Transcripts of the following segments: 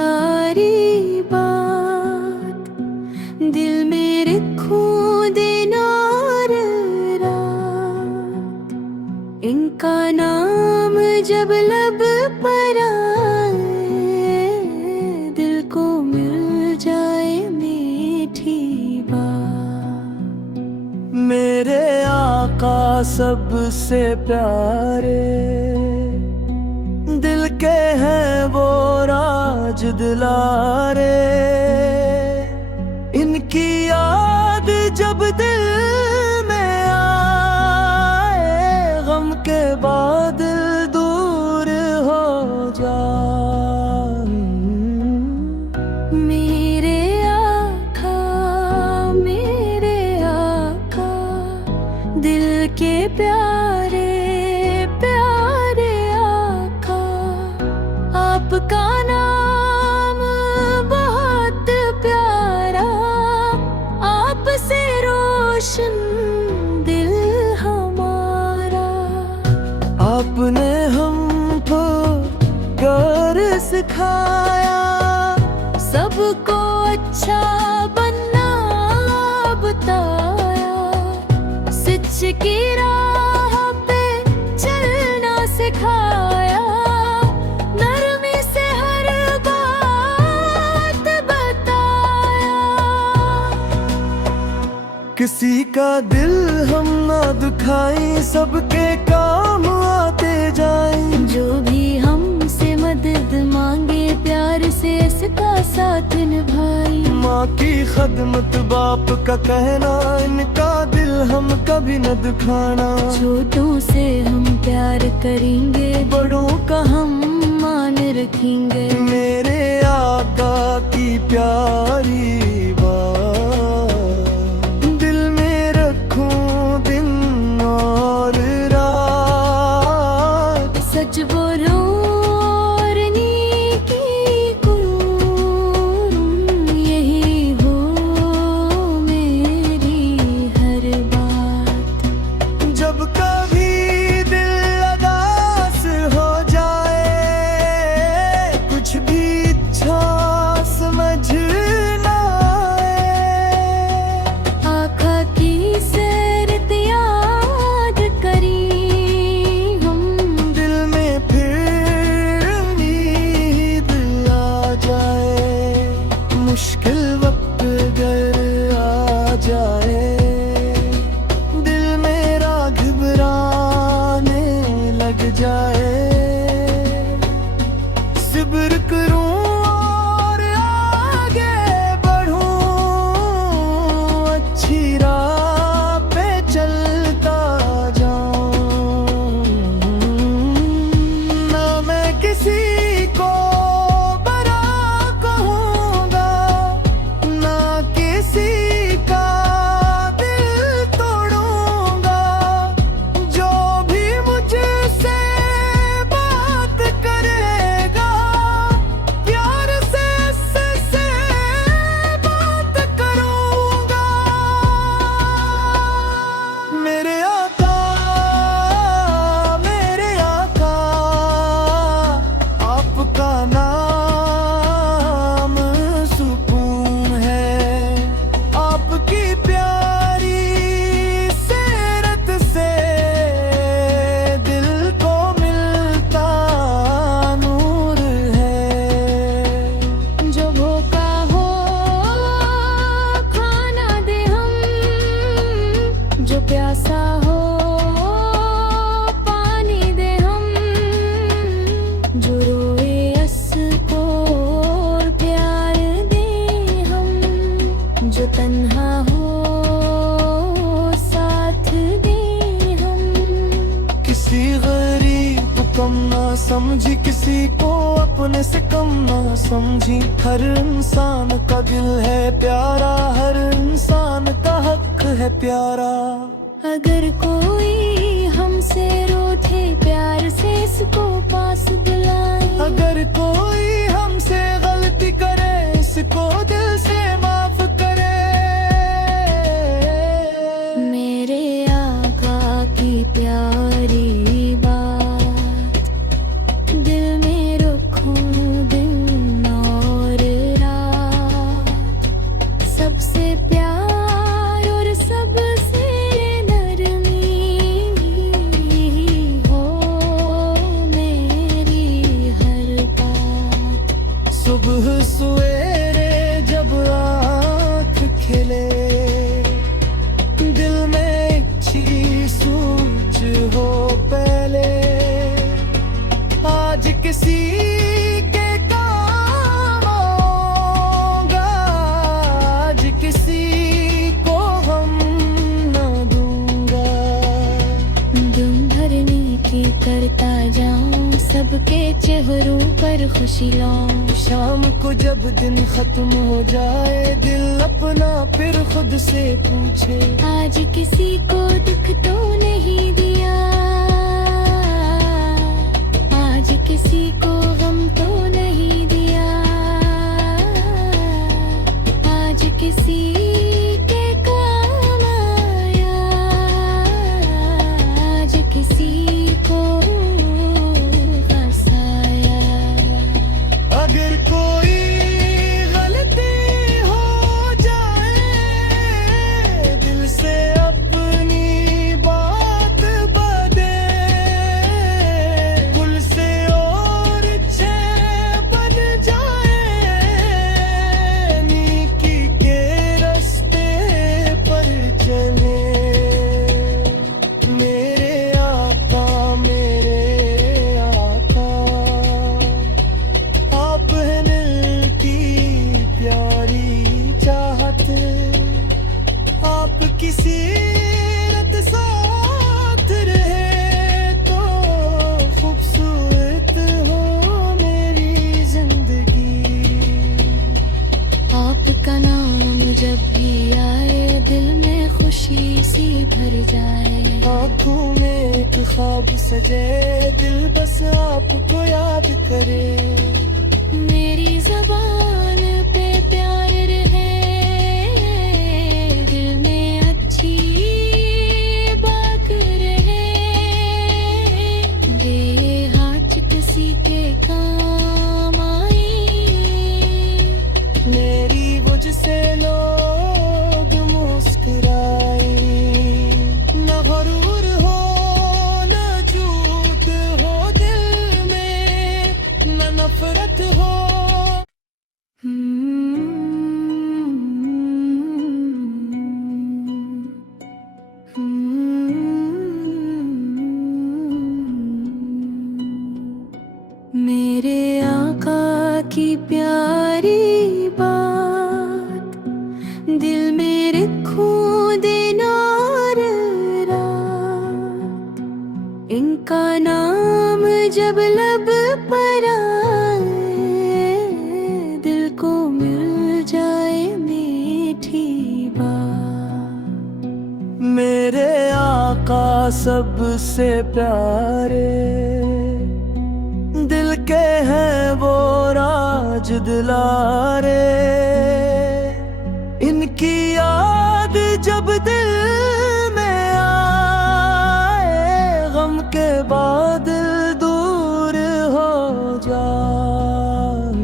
प्यारी बात, दिल में रखूं दिन और रात। इनका नाम जब लब पर आए, दिल को मिल जाए मीठी बात। मेरे आका सबसे प्यारे, दिल के हैं वो राज दिलारे। इनकी याद जब दिल में आए, गम के बादल दूर हो जाए। मेरे आका, दिल के प्यारे प्यारे आका। आपका नाम बहुत प्यारा, आपसे रोशन दिल हमारा। आपने हमको प्यार सिखाया, सबको अच्छा बनना बताया। सच की राह पे चलना सिखाया, नरमी से हर बात बताया। किसी का दिल हम ना दुखाएं, सबके काम आते जाएं। जो भी हमसे मदद मांगे, प्यार से इसका साथ निभाए। माँ की खदमत बाप का कहना, इनका दिल हम कभी न दुखाना। छोटों से हम प्यार करेंगे, बड़ों का हम मान रखेंगे। मेरे आका की प्यारी बात, दिल में रखूं दिन और रात। सच बोलो और नेकी करूं, यही हो मेरी हर बात। जब कभी दिल उदास हो जाए, कुछ भी इच्छा समझ ना आए, आका की सीरत याद करी हम, दिल में फिर उम्मीद आ जाए। मुश्किल वक्त अगर आ जाए, दिल मेरा घबराने लग जाए। सिब्र करूं और आगे बढ़ूं, अच्छी राह पे चलता जाऊं। ना मैं किसी को बुरा कहूंगा, ना किसी का दिल तोड़ूंगा। जो भी मुझसे बात करेगा, प्यार से बात करूंगा। मेरे आका आपका नाम सुकून है। आपकी प्यारी सीरत से दिल को मिलता नूर है। जो भूखा हो खाना दे हम, जो प्यासा हो पानी दे हम। जो रोए उसको प्यार दे हम, जो तन्हा हो साथ दे हम। किसी गरीब कम ना समझी, किसी को अपने से कम ना समझी। हर इंसान का दिल है प्यारा, हर इंसान का हक है प्यारा। अगर कोई हमसे रूठे, प्यार से इसको पास बुलाए। अगर कोई हमसे गलती करे, इसको दिल से माफ करे। मेरे आका की प्यारी बात, दिल में रखूं दिन और सुबह सवेरे जब आँख खिले, दिल में अच्छी सोच हो पहले। आज किसी के काम आऊंगा, आज किसी को हम न दूंगा। दुम भरने की करता जाऊं, सबके चेहरों पर खुशी लाऊं। शाम को जब दिन खत्म हो जाए, दिल अपना फिर खुद से पूछे, आज किसी को दुख तो नहीं दिया, आज किसी को गम तो नहीं दिया, आज किसी के काम आया, आज किसी को हंसाया। अगर कोई गलती हो जाए, दिल से अपनी बात बदे, गुल से और अच्छे बन जाए, नेकी के रास्ते पर चले। मेरे आका आप हैं दिल की प्यारी चाहत, आप किसी रत साथ रहे तो खूबसूरत हो मेरी जिंदगी। आपका नाम जब भी आए, दिल में खुशी सी भर जाए। आँखों में एक ख्वाब सजे, दिल बस आपको याद करे। मेरी ज़बान पे प्यार रहे, दिल में अच्छी बात रहे। ये हाथ किसी के काम आई, मेरी वजह से लोग मुस्कुराए। न गरूर हो न झूठ हो दिल में, न नफरत हो। मेरे आका की प्यारी बात, दिल में रखूं दिन और रात। इनका नाम जब लब पर आए, दिल को मिल जाए मीठी बात। मेरे आका सबसे प्यारे, दिल के हैं वो राज दिलारे। इनकी याद जब दिल में आए, गम के बादल दूर हो जाए।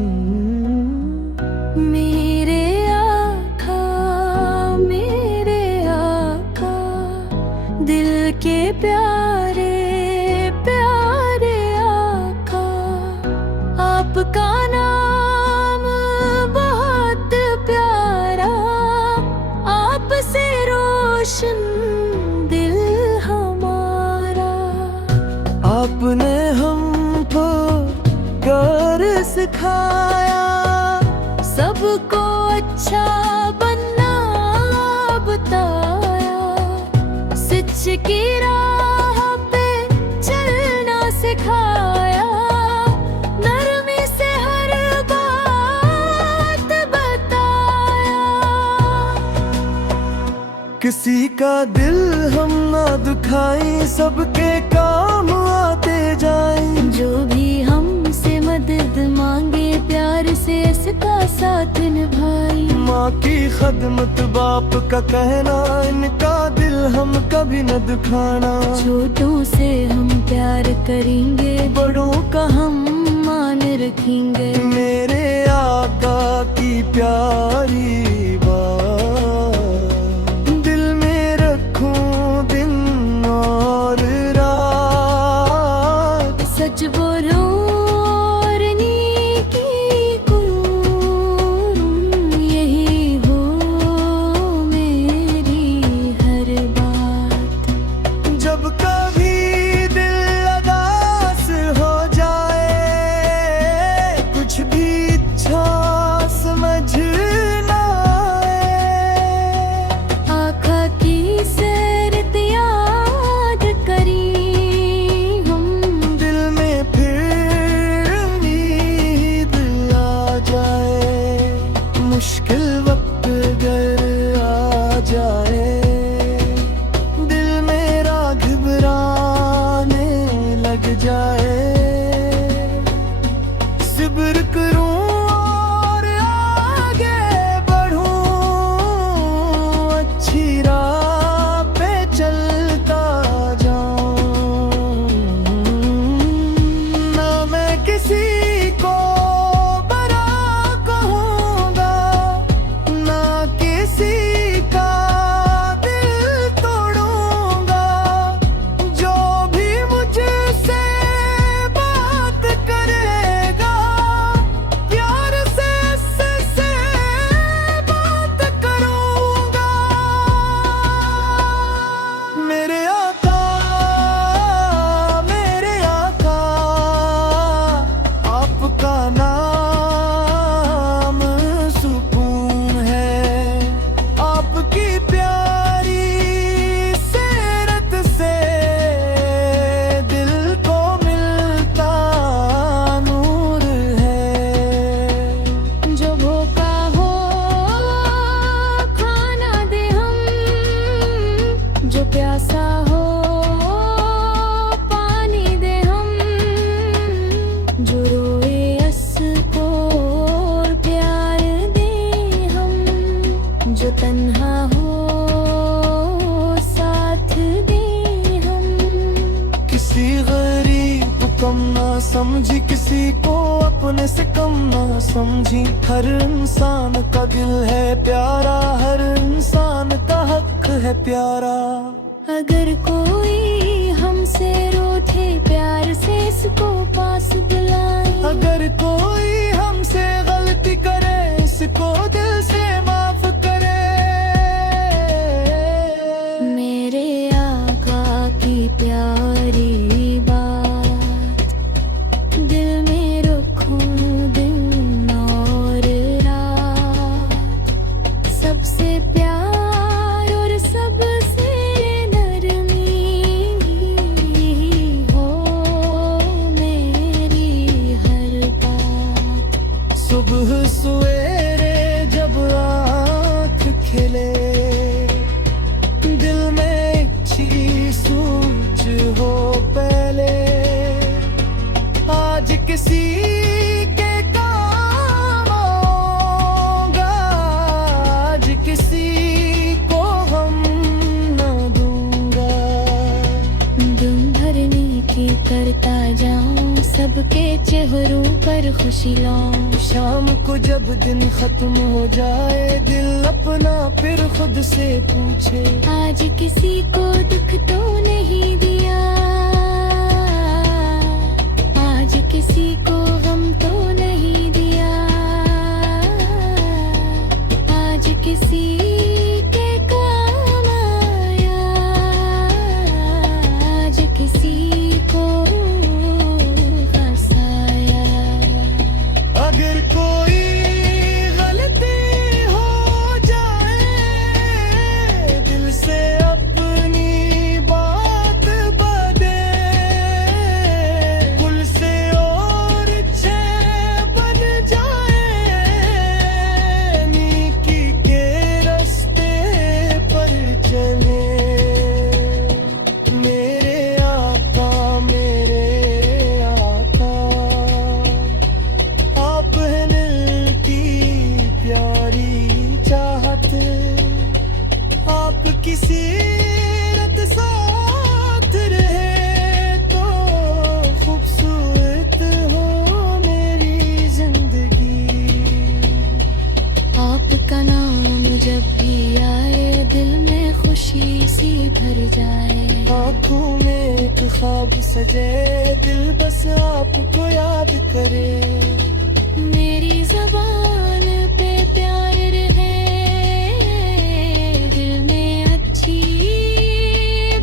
मेरे आका, दिल के प्यारे प्यारे आका। आपका नाम बहुत प्यारा, आपसे रोशन दिल हमारा। आपने हमको कर सिखाया, सबको अच्छा बनना बताया। सच की राह पे चलना सिखाया, नरमी से हर बात बताया। किसी का दिल हम ना दुखाएं, सबके काम आते जाएं। जो भी हमसे मदद मांगे, प्यार से इसका साथ निभाए। माँ की खदमत बाप का कहना, इनका दिल हम कभी न दुखाना। छोटों से हम प्यार करेंगे, बड़ों का हम मान रखेंगे। मेरे आका की प्यारी बात, दिल में रखूं दिन और रात। सच बोलो और नेकी को मुश्किल वक्त अगर आ जाए, दिल मेरा घबराने लग जाए, सिब्र करूं और आगे बढ़ूं, अच्छी राह पे चलता जाऊं। ना मैं किसी को बड़ा कहूंगा, ना किसी का दिल तोड़ूंगा, जो भी मुझसे बात करेगा प्यार से बात करूंगा। मेरे आका, मेरे आका, आपका नाम सुकून है, आपकी प्यारी सीरत से दिल को मिलता नूर है। जो भूखा हो खाना दे हम, जो प्यासा हो पानी दे हम, जो रोए उसको प्यार दे हम, जो तन्हा हो साथ दे हम। किसी गरीब को कम ना समझी, किसी को अपने से कम ना समझी, हर इंसान का दिल है प्यारा, हर इंसान का हक है प्यारा। अगर कोई हमसे रूठे प्यार से इसको पास बुलाए, अगर कोई हमसे गलती करे इसको दिल से माफ करे। मेरे आका की प्यारी बात दिल में रखूं दिन और रात, सबसे प्यार और सबसे नरमी हो मेरी हर बात। सुबह सवेरे जब आँख खिले, दिल में अच्छी सोच हो पहले, आज किसी के काम आऊंगा, आज किसी को हम न दूंगा। दिन भर नेकी करता जाऊं, सबके चेहरों पर खुशी लाऊं। शाम को जब दिन खत्म हो जाए, दिल अपना फिर खुद से पूछे, आज किसी को दुख तो नहीं दिया, आज किसी को गम तो नहीं दिया, आज किसी के काम आया, आज किसी को हंसाया। अगर कोई गलती हो जाए, दिल से अपनी बात बदे, कुल से और अच्छे बन जाए, नेकी के रास्ते पर चले। मेरे आका, मेरे आका, आप हैं दिल की प्यारी चाहत, आपकी सीरत साथ रहे तो खूबसूरत हो मेरी जिंदगी। आपका नाम जब भी आए, दिल में खुशी सी भर जाए। आँखों में एक ख्वाब सजे, दिल बस आपको याद करे। मेरी ज़बान पे प्यार रहे, दिल में अच्छी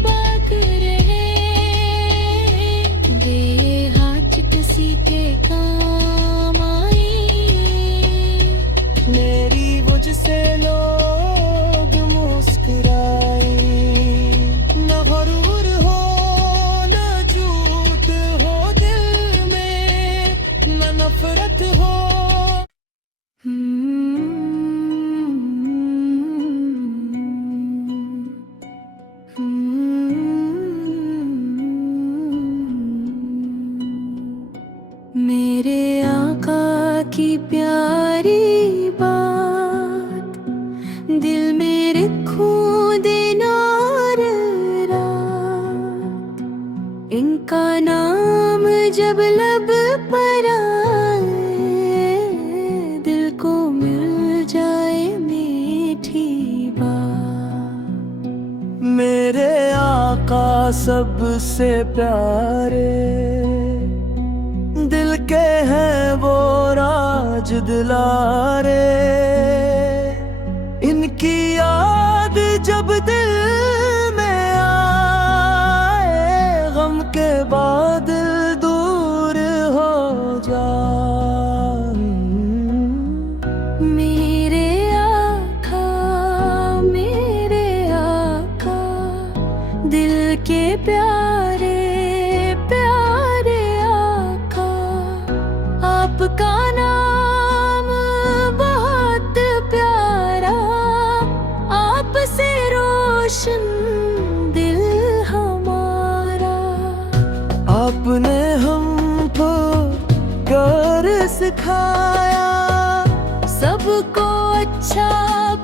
बात रहे, ये हाथ किसी के काम आए। मेरी वजह से लोग मुस्कुराए, न गरूर हो न झूठ हो दिल में, न नफरत हो। प्यारी बात, दिल में रखूं दिन और रात, इनका नाम जब लब पर आए, दिल को मिल जाए मीठी बात। मेरे आका सबसे प्यारे, दिल के हैं वो राज दिलारे। इनकी याद जब दिल में आए, गम के बादल दूर हो जाए। मेरे आका, दिल के प्यारे प्यारे आका, आपका नाम बहुत प्यारा, आपसे रोशन दिल हमारा। आपने हमको प्यार सिखाया, सबको अच्छा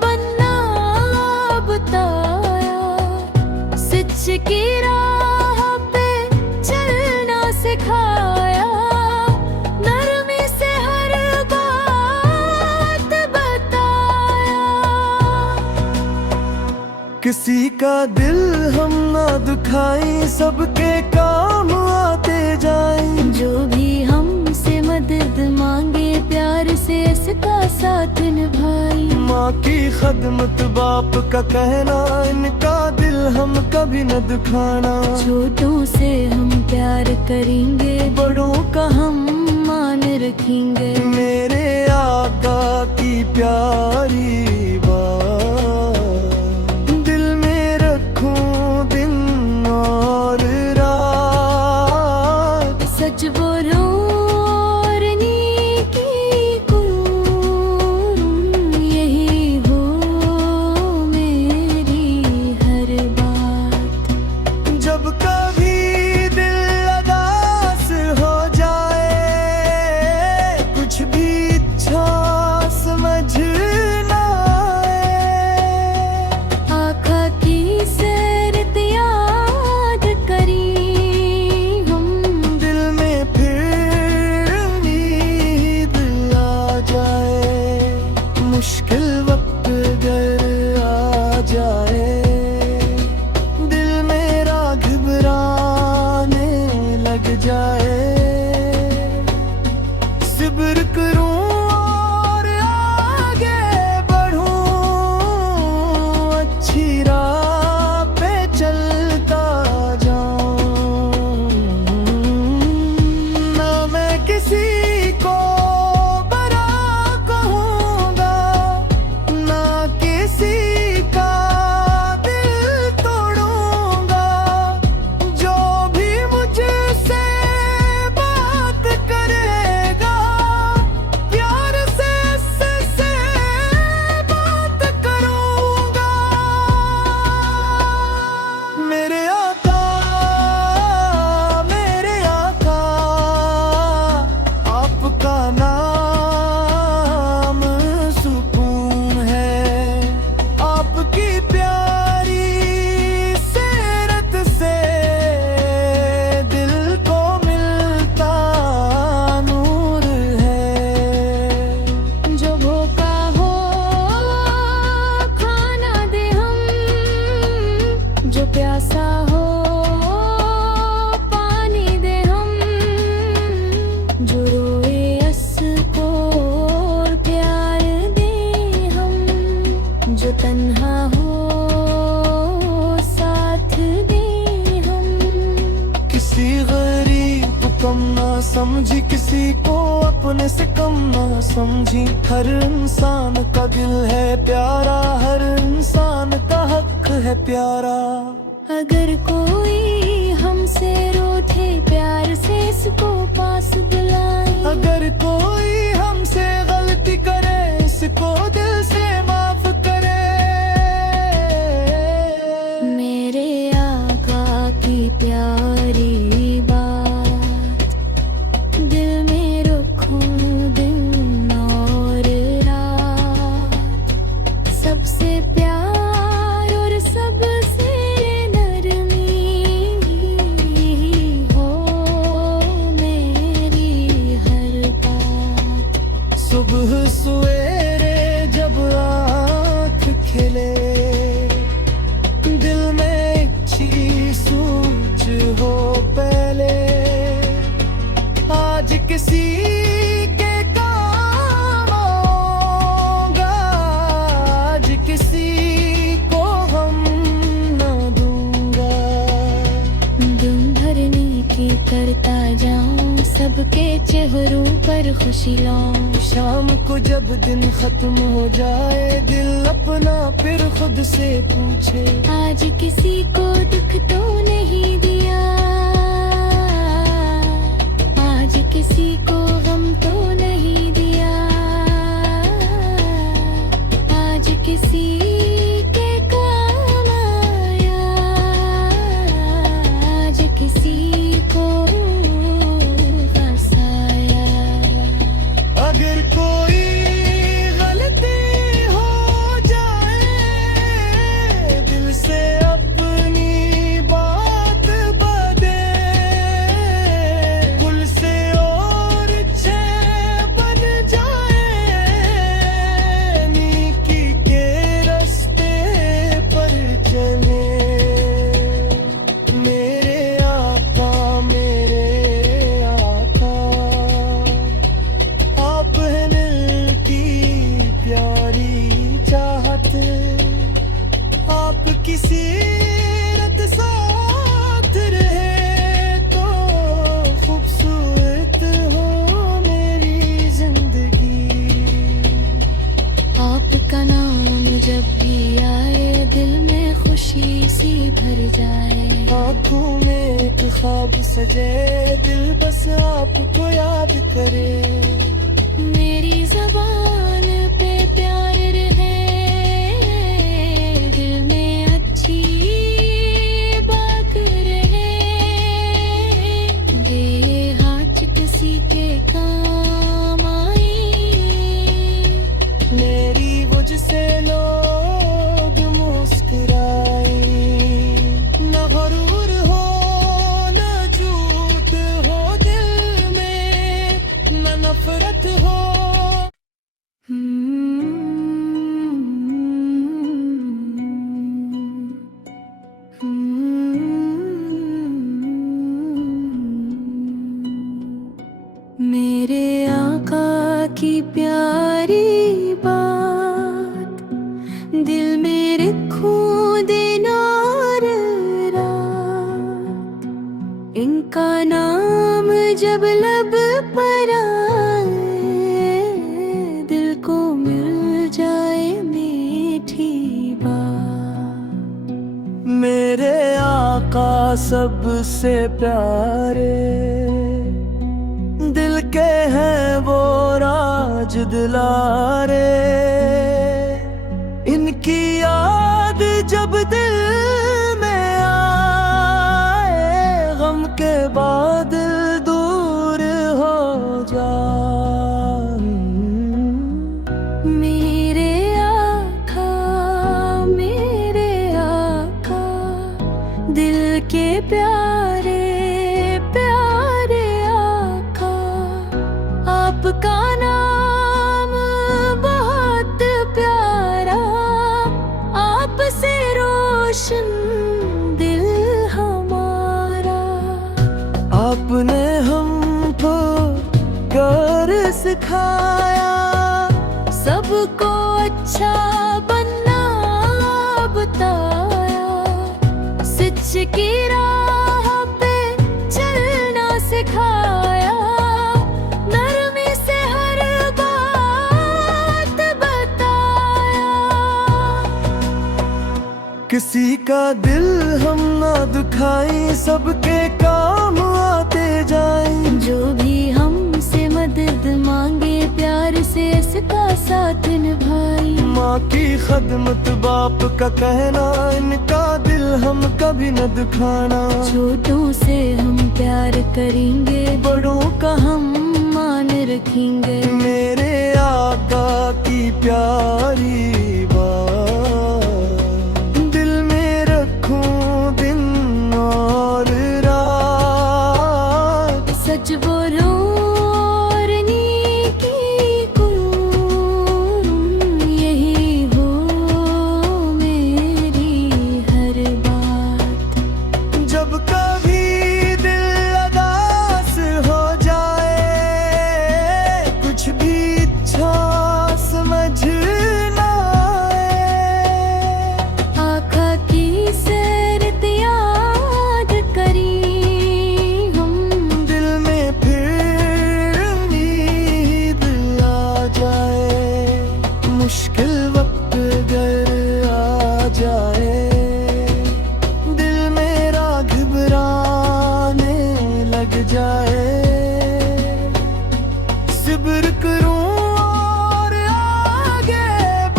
बनना बताया, सच की राह पे चलना सिखाया, नरमी से हर बात बताया। किसी का दिल हम ना दुखाई, सबके काम आते जाएं। जो भी हमसे मदद मांगे, प्यार से इसका साथ निभाई। माँ की खदमत बाप का कहना, इनका दिल हम कभी न दुखाना। छोटों से हम प्यार करेंगे, बड़ों का हम मान रखेंगे। मेरे आका की प्यारी बात, दिल में रखूं दिन और रात। सच बोलो और नेकी करूं, यही हो मेरी हर बात। जब कभी दिल उदास हो जाए, कुछ भी इच्छा समझ ना आए, आका की सीरत याद करी हम, दिल में फिर उम्मीद आ जाए। मुश्किल वक्त अगर आ जाए, दिल मेरा घबराने लग जाए, सिब्र करूं और आगे बढ़ूं, अच्छी राह पे चलता जाऊं। ना मैं किसी को बड़ा कहूँगा, ना किसी का दिल तोड़ूंगा। जो भी मुझसे बात करेगा, प्यार से बात करूंगा। मेरे आका आपका नाम सुकून है। आपकी प्यारी सीरत से दिल को मिलता नूर है। जो भूखा हो खाना दे हम, जो प्यासा हो पानी दे हम, जो रोए उसको प्यार दे हम, जो तन्हा हो साथ दे हम। किसी गरीब को कम ना समझी, किसी को अपने से कम ना समझी। हर इंसान का दिल है प्यारा, हर इंसान का हक है प्यारा। अगर कोई हमसे रूठे, प्यार से इसको पास बुलाए। अगर कोई हमसे गलती करे, इसको दिल से माफ करे। मेरे आका की प्यारी बात, दिल में रखूं दिन और फिर खुशी लाऊं। शाम को जब दिन खत्म हो जाए, दिल अपना फिर खुद से पूछे, आज किसी को दुख तो नहीं दिया, आज किसी को गम तो नहीं दिया, आज किसी के काम आया, आज किसी को फंसाया। अगर कोई गलती हो जाए, दिल से अपनी बात बदे, कुल से और छह बन जाए, नेकी के रास्ते पर चले। मेरे आका, मेरे आका, आप हैं दिल की प्यारी चाहत, आप किसी रत साथ रहे तो खूबसूरत हो मेरी जिंदगी। आपका नाम जब भी आए, दिल में खुशी सी भर जाए। आँखों में एक ख्वाब सजे, दिल बस आपको याद करे। मेरी ज़बान पे प्यार रहे, दिल में अच्छी बात रहे, ये हाथ किसी के काम आई। मेरी वजह से लोग मुस्कुराए, न गरूर हो न झूठ हो दिल में, न नफरत हो। मेरे आका की प्यारी बात, दिल में रखूं दिन और रात, इनका नाम जब लब पर आए, दिल को मिल जाए मीठी बात। मेरे आका सबसे प्यारे, दिल के हैं वो राज दिलारे। इनकी याद जब दिल में आए, गम के बादल दूर हो जाए। मेरे आका, दिल के प्यारे प्यारे आका, आपका नाम बहुत प्यारा, आपसे रोशन दिल हमारा। आपने हमको प्यार सिखाया, सबको अच्छा बनना बताया, सच की राह पे चलना सिखाया, नरमी से हर बात बताया। किसी का दिल हम ना दुखाएं, सबके काम आते जाएं। जो भी हमसे मदद मांगे, प्यार से इसका साथ निभाई। माँ की खदमत, बाप का कहना, इनका दिल हम कभी न दुखाना। छोटों से हम प्यार करेंगे, बड़ों का हम मान रखेंगे। मेरे आका की प्यारी बात, दिल में रखूं दिन और रात। सच बोलो और नेकी करूं, यही हो मेरी हर बात। जब कभी दिल अदास हो जाए, कुछ भी इच्छा समझ मुश्किल वक्त अगर आ जाए, दिल मेरा घबराने लग जाए, सिब्र करूं और आगे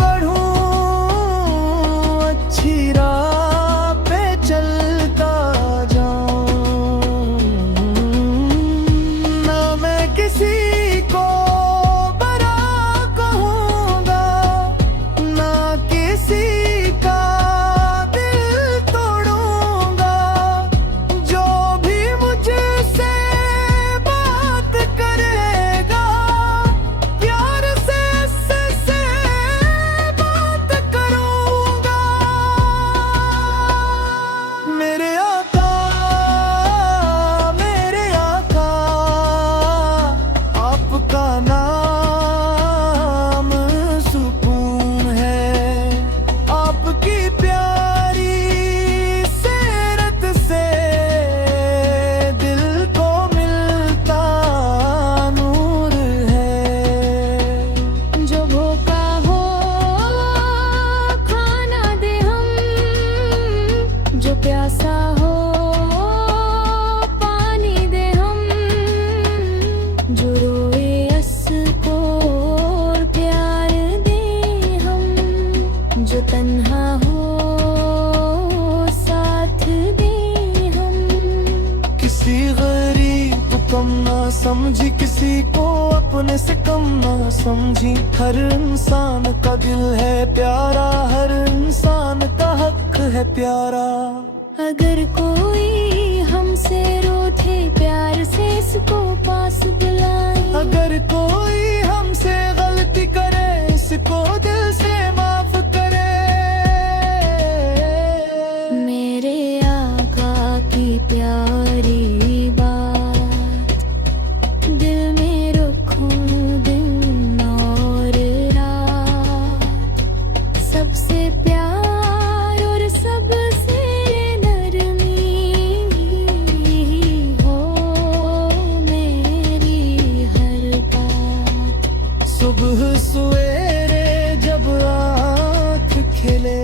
बढ़ूं, अच्छी राह पे चलता जाऊं। ना मैं किसी को बुरा कहूंगा, ना किसी का दिल तोड़ूंगा, जो भी मुझसे बात करेगा प्यार से बात करूंगा। मेरे आका आपका नाम सुकून है, आपकी प्यारी सीरत से दिल को मिलता नूर है। जो भूखा हो खाना दे हम, जो प्यासा हो पानी दे हम, जो रोए उसको प्यार दे हम, जो तन्हा हो साथ दे हम। किसी गरीब कम ना समझी, किसी को अपने से कम ना समझी, हर इंसान का दिल है प्यारा, हर इंसान का हक है प्यारा। अगर कोई हमसे रूठे प्यार से इसको पास बुलाए, अगर कोई हमसे गलती करे इसको दिल से माफ करे। मेरे आका की प्यारी बात दिल में रखूं दिन और रात, सबसे प्यार और सबसे नरमी हो मेरी हर बात। सुबह सवेरे जब आँख खिले,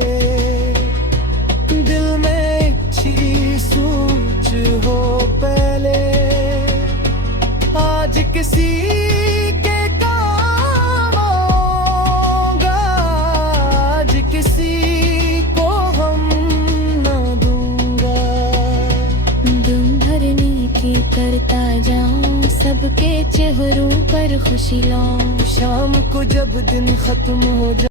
दिल में अच्छी सोच हो पहले, आज किसी के काम आऊंगा, आज किसी को हम न दूंगा। दुम भरने की करता जाऊं, सबके चेहरों पर खुशी लाऊं। शाम को जब दिन खत्म हो जाए,